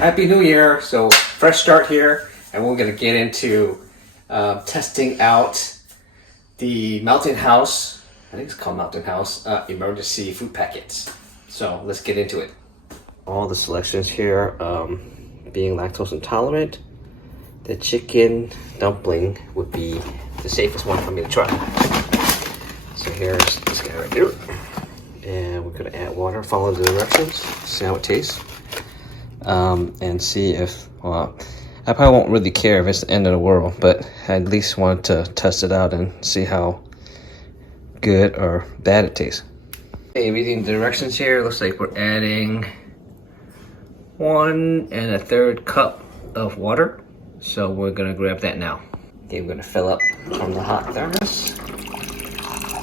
Happy New Year. So fresh start here, and we're gonna get into testing out the Mountain House, I think it's called Mountain House, emergency food packets. So let's get into it. All the selections here, being lactose intolerant, the chicken dumpling would be the safest one for me to try. So here's this guy right here. And we're gonna add water, follow the directions, see how it tastes. And see if, well, I probably won't really care if it's the end of the world, but I at least want to test it out and see how good or bad it tastes. Okay, reading the directions here, looks like we're adding 1 1/3 cup of water. So we're gonna grab that now. Okay, we're gonna fill up from the hot thermos.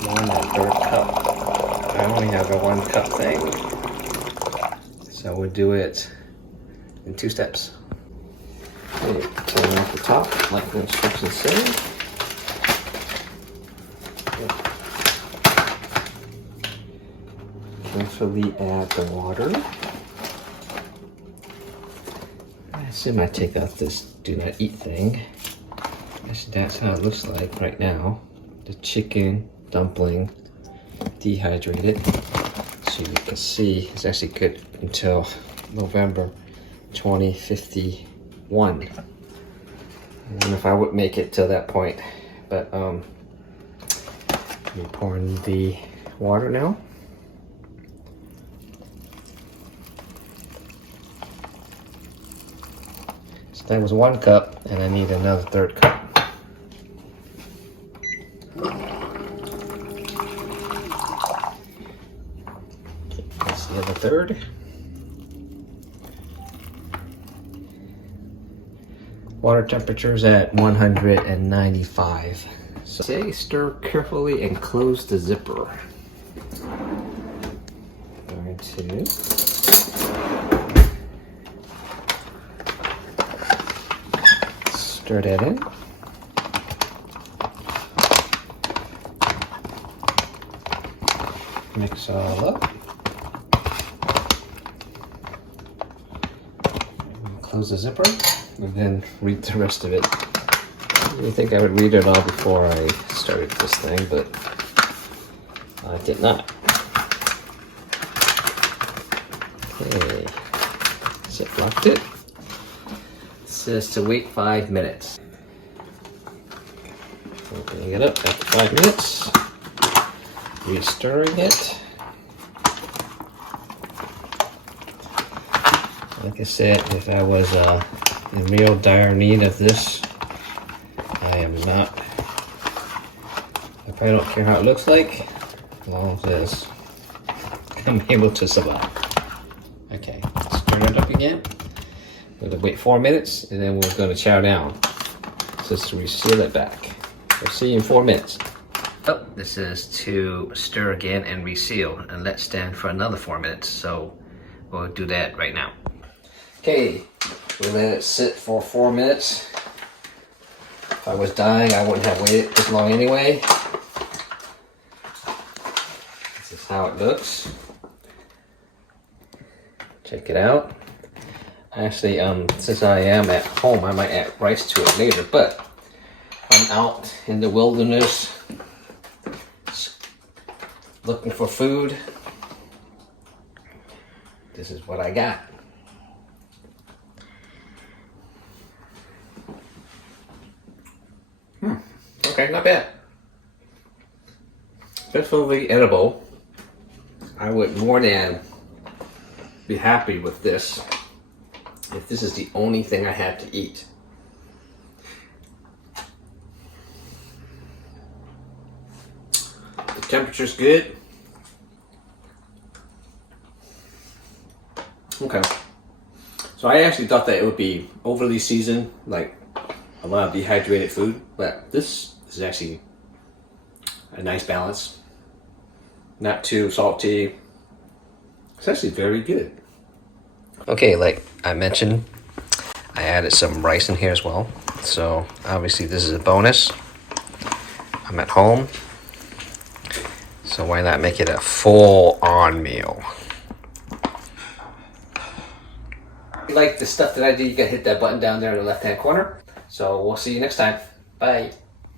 1 1/3 cup. I only have a 1 cup thing. So we'll do it in 2 steps. Okay, turn off the top like the instructions say. Carefully add the water. I assume I take out this do not eat thing. That's how it looks like right now. The chicken dumpling dehydrated. So you can see it's actually good until November 2051. I don't know if I would make it till that point, but I'm pouring the water now. So that was 1 cup, and I need another 1/3 cup. That's the other 1/3. Water temperature is at 195. So say stir carefully and close the zipper. Going to stir that in. Mix all up. Close the zipper. And then read the rest of it. I think I would read it all before I started this thing, but I did not. Okay, zip-locked it. It says to wait 5 minutes. Opening it up after 5 minutes. Restirring it. Like I said, if I was in real dire need of this, I am not. I probably don't care how it looks like, as long as I'm able to survive. Okay, let's turn it up again. We're gonna wait 4 minutes, and then we're gonna chow down. So let's reseal it back. We'll see you in 4 minutes. Oh, this is to stir again and reseal, and let stand for another 4 minutes. So we'll do that right now. Okay, we let it sit for 4 minutes. If I was dying, I wouldn't have waited this long anyway. This is how it looks. Check it out. Actually, since I am at home, I might add rice to it later, but I'm out in the wilderness looking for food. This is what I got. Okay, not bad. Definitely edible. I would more than be happy with this if this is the only thing I had to eat. The temperature's good. Okay. So I actually thought that it would be overly seasoned, like a lot of dehydrated food, but this is actually a nice balance. Not too salty. It's actually very good. Okay, like I mentioned, I added some rice in here as well. So obviously this is a bonus. I'm at home, so why not make it a full-on meal? If you like the stuff that I do, you can hit that button down there in the left-hand corner. So we'll see you next time. Bye.